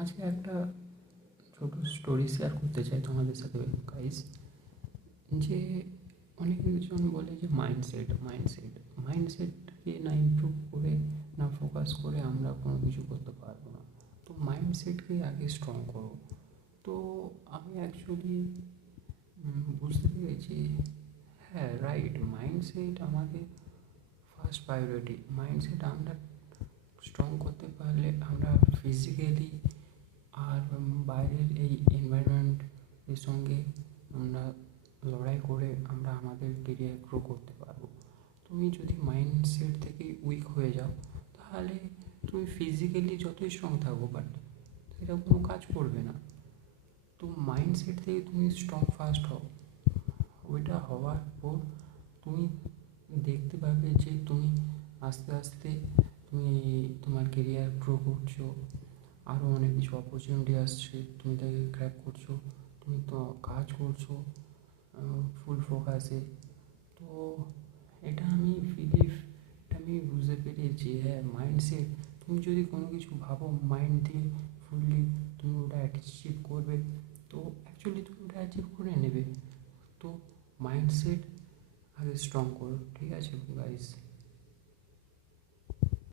আজকে একটা ছোট স্টোরি শেয়ার করতে চাই তোমাদের সাথে গাইস। যে অনেকজন বলে যে মাইন্ডসেটকে না ইমপ্রুভ করে না ফোকাস করে আমরা কোনো কিছু করতে পারবো না। তো মাইন্ডসেটকে আগে স্ট্রং করো। তো আমি অ্যাকচুয়ালি বুঝতে পেরেছি, হ্যাঁ রাইট, মাইন্ডসেট আমাদের ফার্স্ট প্রায়োরিটি। মাইন্ডসেট আমরা স্ট্রং করতে পারলে আমরা ফিজিক্যালি আর বাইরের এই এনভায়রনমেন্টের সঙ্গে আমরা লড়াই করে আমরা আমাদের কেরিয়ার গ্রো করতে পারবো। তুমি যদি মাইন্ডসেট থেকে উইক হয়ে যাও তাহলে তুমি ফিজিক্যালি যতই স্ট্রং থাকো বাট সেটা কোনো কাজ করবে না। তো মাইন্ডসেট থেকে তুমি স্ট্রং ফার্স্ট হও, ওইটা হওয়ার পর তুমি দেখতে পাবে যে তুমি আস্তে আস্তে তুমি তোমার কেরিয়ার গ্রো করছো, আরও অনেক কিছু অপরচুনিটি আসছে, তুমি তাকে গ্র্যাব করছো, তুমি তো কাজ করছো ফুল ফোকাসে। তো এটা আমি বুঝতে পেরেছি। হ্যাঁ, মাইন্ডসেট, তুমি যদি কোনো কিছু ভাবো মাইন্ড দিয়ে ফুললি তুমি ওটা অ্যাচিভ করবে, তো অ্যাকচুয়ালি তুমি ওটা অ্যাচিভ করে নেবে। তো মাইন্ডসেট আগে স্ট্রং করো, ঠিক আছে গাইস।